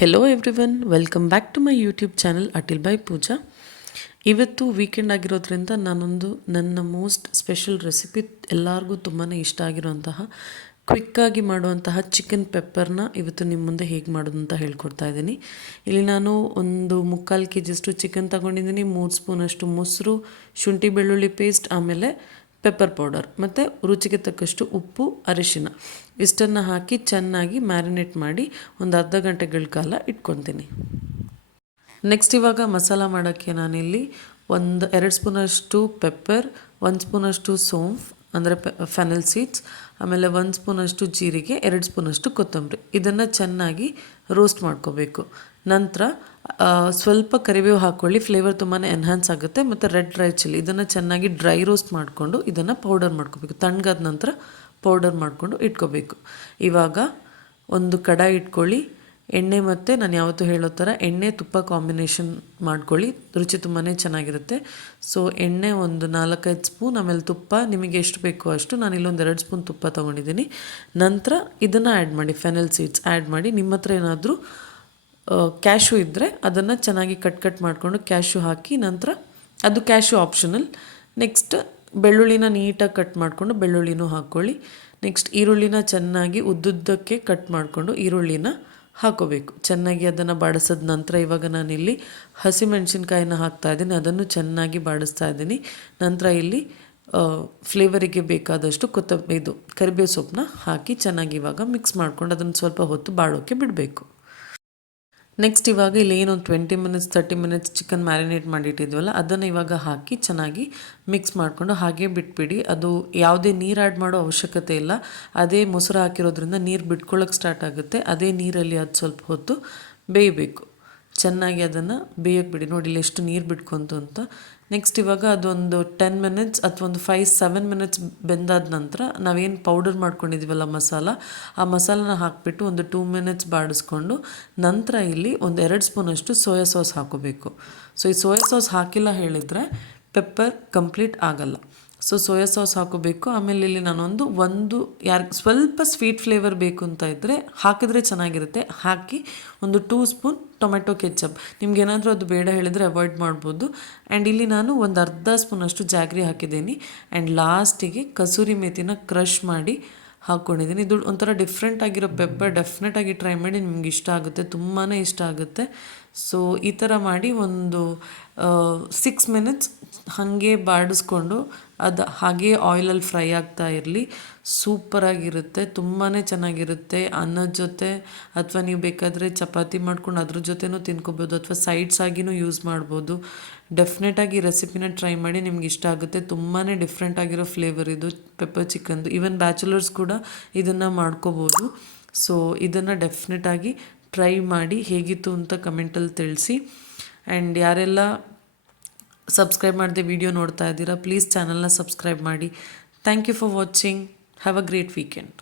Hello everyone, welcome back to my YouTube channel ಅಟಿಲ್ by Pooja. ಇವತ್ತು weekend ಆಗಿರೋದ್ರಿಂದ ನಾನೊಂದು ನನ್ನ ಮೋಸ್ಟ್ ಸ್ಪೆಷಲ್ ರೆಸಿಪಿ, ಎಲ್ಲರಿಗೂ ತುಂಬಾ ಇಷ್ಟ ಆಗಿರುವಂತಹ ಕ್ವಿಕ್ಕಾಗಿ ಮಾಡುವಂತಹ ಚಿಕನ್ ಪೆಪ್ಪರ್ನ ಇವತ್ತು ನಿಮ್ಮ ಮುಂದೆ ಹೇಗೆ ಮಾಡೋದು ಅಂತ ಹೇಳ್ಕೊಡ್ತಾ ಇದ್ದೀನಿ. ಇಲ್ಲಿ ನಾನು ಒಂದು 3/4 kg ಚಿಕನ್ ತಗೊಂಡಿದ್ದೀನಿ, 3 ಸ್ಪೂನಷ್ಟು ಮೊಸರು, ಶುಂಠಿ ಬೆಳ್ಳುಳ್ಳಿ ಪೇಸ್ಟ್, ಆಮೇಲೆ ಪೆಪ್ಪರ್ ಪೌಡರ್ ಮತ್ತು ರುಚಿಗೆ ತಕ್ಕಷ್ಟು ಉಪ್ಪು, ಅರಿಶಿನ ಇಷ್ಟನ್ನು ಹಾಕಿ ಚೆನ್ನಾಗಿ ಮ್ಯಾರಿನೇಟ್ ಮಾಡಿ ಒಂದು ಅರ್ಧ ಗಂಟೆಗಳ ಕಾಲ ಇಟ್ಕೊತೀನಿ. ನೆಕ್ಸ್ಟ್ ಇವಾಗ ಮಸಾಲ ಮಾಡೋಕ್ಕೆ ನಾನಿಲ್ಲಿ 2 ಸ್ಪೂನಷ್ಟು ಪೆಪ್ಪರ್, 1 ಸ್ಪೂನಷ್ಟು ಸೋಂಫ್ ಅಂದರೆ ಫೆನಲ್ ಸೀಡ್ಸ್, ಆಮೇಲೆ 1 ಸ್ಪೂನಷ್ಟು ಜೀರಿಗೆ, 2 ಸ್ಪೂನಷ್ಟು ಕೊತ್ತಂಬರಿ ಇದನ್ನು ಚೆನ್ನಾಗಿ ರೋಸ್ಟ್ ಮಾಡ್ಕೋಬೇಕು. ನಂತರ ಸ್ವಲ್ಪ ಕರಿಬೇವು ಹಾಕ್ಕೊಳ್ಳಿ, ಫ್ಲೇವರ್ ತುಂಬಾ ಎನ್ಹಾನ್ಸ್ ಆಗುತ್ತೆ. ಮತ್ತು ರೆಡ್ ಡ್ರೈ ಚಿಲ್ಲಿ ಇದನ್ನು ಚೆನ್ನಾಗಿ ಡ್ರೈ ರೋಸ್ಟ್ ಮಾಡಿಕೊಂಡು ಇದನ್ನು ಪೌಡರ್ ಮಾಡ್ಕೋಬೇಕು. ತಣ್ಣಗಾದ ನಂತರ ಪೌಡರ್ ಮಾಡಿಕೊಂಡು ಇಟ್ಕೋಬೇಕು. ಇವಾಗ ಒಂದು ಕಡಾಯಿ ಇಟ್ಕೊಳ್ಳಿ, ಎಣ್ಣೆ ಮತ್ತು ನಾನು ಯಾವತ್ತೂ ಹೇಳೋ ಥರ ಎಣ್ಣೆ ತುಪ್ಪ ಕಾಂಬಿನೇಷನ್ ಮಾಡ್ಕೊಳ್ಳಿ, ರುಚಿ ತುಂಬಾ ಚೆನ್ನಾಗಿರುತ್ತೆ. ಸೊ ಎಣ್ಣೆ ಒಂದು 4-5 ಸ್ಪೂನ್, ಆಮೇಲೆ ತುಪ್ಪ ನಿಮಗೆ ಎಷ್ಟು ಬೇಕೋ ಅಷ್ಟು. ನಾನು ಇಲ್ಲೊಂದು 2 ಸ್ಪೂನ್ ತುಪ್ಪ ತೊಗೊಂಡಿದ್ದೀನಿ. ನಂತರ ಇದನ್ನು ಆ್ಯಡ್ ಮಾಡಿ, ಫೆನಲ್ ಸೀಡ್ಸ್ ಆ್ಯಡ್ ಮಾಡಿ. ನಿಮ್ಮ ಹತ್ರ ಏನಾದರೂ ಕ್ಯಾಶು ಇದ್ದರೆ ಅದನ್ನು ಚೆನ್ನಾಗಿ ಕಟ್ ಮಾಡಿಕೊಂಡು ಕ್ಯಾಶು ಹಾಕಿ, ನಂತರ ಅದು ಕ್ಯಾಶು ಆಪ್ಷನಲ್. ನೆಕ್ಸ್ಟ್ ಬೆಳ್ಳುಳ್ಳಿನ ನೀಟಾಗಿ ಕಟ್ ಮಾಡಿಕೊಂಡು ಬೆಳ್ಳುಳ್ಳಿನೂ ಹಾಕ್ಕೊಳ್ಳಿ. ನೆಕ್ಸ್ಟ್ ಈರುಳ್ಳಿನ ಚೆನ್ನಾಗಿ ಉದ್ದುದ್ದಕ್ಕೆ ಕಟ್ ಮಾಡಿಕೊಂಡು ಈರುಳ್ಳಿನ ಹಾಕೋಬೇಕು. ಚೆನ್ನಾಗಿ ಅದನ್ನು ಬಾಡಿಸಿದ ನಂತರ ಇವಾಗ ನಾನಿಲ್ಲಿ ಹಸಿಮೆಣಸಿನ್ಕಾಯಿನ ಹಾಕ್ತಾಯಿದ್ದೀನಿ, ಅದನ್ನು ಚೆನ್ನಾಗಿ ಬಾಡಿಸ್ತಾ ಇದ್ದೀನಿ. ನಂತರ ಇಲ್ಲಿ ಫ್ಲೇವರಿಗೆ ಬೇಕಾದಷ್ಟು ಕರಿಬೇವು ಸೊಪ್ಪನ್ನ ಹಾಕಿ ಚೆನ್ನಾಗಿ ಇವಾಗ ಮಿಕ್ಸ್ ಮಾಡ್ಕೊಂಡು ಅದನ್ನು ಸ್ವಲ್ಪ ಹೊತ್ತು ಬಾಡೋಕ್ಕೆ ಬಿಡಬೇಕು. ನೆಕ್ಸ್ಟ್ ಇವಾಗ ಇಲ್ಲಿ ಏನೊಂದು 20 ಮಿನಿಟ್ಸ್ 30 ಮಿನಿಟ್ಸ್ ಚಿಕನ್ ಮ್ಯಾರಿನೇಟ್ ಮಾಡಿಟ್ಟಿದ್ವಲ್ಲ ಅದನ್ನು ಇವಾಗ ಹಾಕಿ ಚೆನ್ನಾಗಿ ಮಿಕ್ಸ್ ಮಾಡಿಕೊಂಡು ಹಾಗೆ ಬಿಟ್ಬಿಡಿ. ಅದು ಯಾವುದೇ ನೀರು ಆ್ಯಡ್ ಮಾಡೋ ಅವಶ್ಯಕತೆ ಇಲ್ಲ. ಅದೇ ಮೊಸರು ಹಾಕಿರೋದ್ರಿಂದ ನೀರು ಬಿಟ್ಕೊಳ್ಳೋಕೆ ಸ್ಟಾರ್ಟ್ ಆಗುತ್ತೆ. ಅದೇ ನೀರಲ್ಲಿ ಅದು ಸ್ವಲ್ಪ ಹೊತ್ತು ಬೇಯಬೇಕು. ಚೆನ್ನಾಗಿ ಅದನ್ನು ಬೇಯೋಕ್ಕೆ ಬಿಡಿ. ನೋಡಿ ಇಲ್ಲಿ ಎಷ್ಟು ನೀರು ಬಿಟ್ಕೊಂತು ಅಂತ. ನೆಕ್ಸ್ಟ್ ಇವಾಗ ಅದೊಂದು 10 ಮಿನಿಟ್ಸ್ ಅಥವಾ ಒಂದು 5-7 ಮಿನಿಟ್ಸ್ ಬೆಂದಾದ ನಂತರ ನಾವೇನು ಪೌಡರ್ ಮಾಡ್ಕೊಂಡಿದ್ದೀವಲ್ಲ ಮಸಾಲ, ಆ ಮಸಾಲನ ಹಾಕಿಬಿಟ್ಟು ಒಂದು 2 ಮಿನಿಟ್ಸ್ ಬಾಡಿಸ್ಕೊಂಡು ನಂತರ ಇಲ್ಲಿ ಒಂದು 2 ಸ್ಪೂನಷ್ಟು ಸೋಯಾ ಸಾಸ್ ಹಾಕೋಬೇಕು. ಸೊ ಈ ಸೋಯಾ ಸಾಸ್ ಹಾಕಿಲ್ಲ ಹೇಳಿದರೆ ಪೆಪ್ಪರ್ ಕಂಪ್ಲೀಟ್ ಆಗಲ್ಲ. ಸೊ ಸೋಯಾ ಸಾಸ್ ಹಾಕೋಬೇಕು. ಆಮೇಲೆ ಇಲ್ಲಿ ನಾನೊಂದು ಯಾರಿಗೆ ಸ್ವಲ್ಪ ಸ್ವೀಟ್ ಫ್ಲೇವರ್ ಬೇಕು ಅಂತ ಇದ್ದರೆ ಹಾಕಿದ್ರೆ ಚೆನ್ನಾಗಿರುತ್ತೆ, ಹಾಕಿ ಒಂದು 2 ಸ್ಪೂನ್ ಟೊಮೆಟೊ ಕೆಚಪ್. ನಿಮ್ಗೇನಾದರೂ ಅದು ಬೇಡ ಹೇಳಿದರೆ ಅವಾಯ್ಡ್ ಮಾಡ್ಬೋದು. ಆ್ಯಂಡ್ ಇಲ್ಲಿ ನಾನು ಒಂದು ಅರ್ಧ ಸ್ಪೂನಷ್ಟು ಜಾಗ್ರಿ ಹಾಕಿದ್ದೀನಿ. ಆ್ಯಂಡ್ ಲಾಸ್ಟಿಗೆ ಕಸೂರಿ ಮೇಥಿನ ಕ್ರಷ್ ಮಾಡಿ ಹಾಕ್ಕೊಂಡಿದ್ದೀನಿ. ಇದು ಒಂಥರ ಡಿಫ್ರೆಂಟ್ ಆಗಿರೋ ಪೆಪ್ಪರ್, ಡೆಫಿನೆಟಾಗಿ ಟ್ರೈ ಮಾಡಿ, ನಿಮ್ಗೆ ಇಷ್ಟ ಆಗುತ್ತೆ, ತುಂಬಾ ಇಷ್ಟ ಆಗುತ್ತೆ. ಸೊ ಈ ಥರ ಮಾಡಿ ಒಂದು 6 ಮಿನಿಟ್ಸ್ ಹಾಗೆ ಬಾಡಿಸ್ಕೊಂಡು ಅದು ಹಾಗೇ ಆಯಿಲಲ್ಲಿ ಫ್ರೈ ಆಗ್ತಾ ಇರಲಿ. ಸೂಪರಾಗಿರುತ್ತೆ, ತುಂಬಾ ಚೆನ್ನಾಗಿರುತ್ತೆ. ಅನ್ನದ ಜೊತೆ ಅಥವಾ ನೀವು ಬೇಕಾದರೆ ಚಪಾತಿ ಮಾಡ್ಕೊಂಡು ಅದ್ರ ಜೊತೆನೂ ತಿನ್ಕೋಬೋದು, ಅಥವಾ ಸೈಡ್ಸ್ ಆಗಿನೂ ಯೂಸ್ ಮಾಡ್ಬೋದು. ಡೆಫಿನೆಟಾಗಿ ಈ ರೆಸಿಪಿನ ಟ್ರೈ ಮಾಡಿ, ನಿಮ್ಗೆ ಇಷ್ಟ ಆಗುತ್ತೆ. ತುಂಬಾ ಡಿಫ್ರೆಂಟ್ ಆಗಿರೋ ಫ್ಲೇವರ್ ಇದು ಪೆಪ್ಪರ್ ಚಿಕನ್ದು. ಈವನ್ ಬ್ಯಾಚುಲರ್ಸ್ ಕೂಡ ಇದನ್ನು ಮಾಡ್ಕೋಬೋದು. ಸೊ ಇದನ್ನು ಡೆಫಿನೆಟಾಗಿ ಟ್ರೈ ಮಾಡಿ, ಹೇಗಿತ್ತು ಅಂತ ಕಮೆಂಟಲ್ಲಿ ತಿಳಿಸಿ. ಆ್ಯಂಡ್ ಯಾರೆಲ್ಲ ಸಬ್ಸ್ಕ್ರೈಬ್ ಮಾಡದೆ ವಿಡಿಯೋ ನೋಡ್ತಾ ಇದ್ದೀರಾ, ಪ್ಲೀಸ್ ಚಾನಲ್ನ ಸಬ್ಸ್ಕ್ರೈಬ್ ಮಾಡಿ. Thank you for watching. Have a great weekend.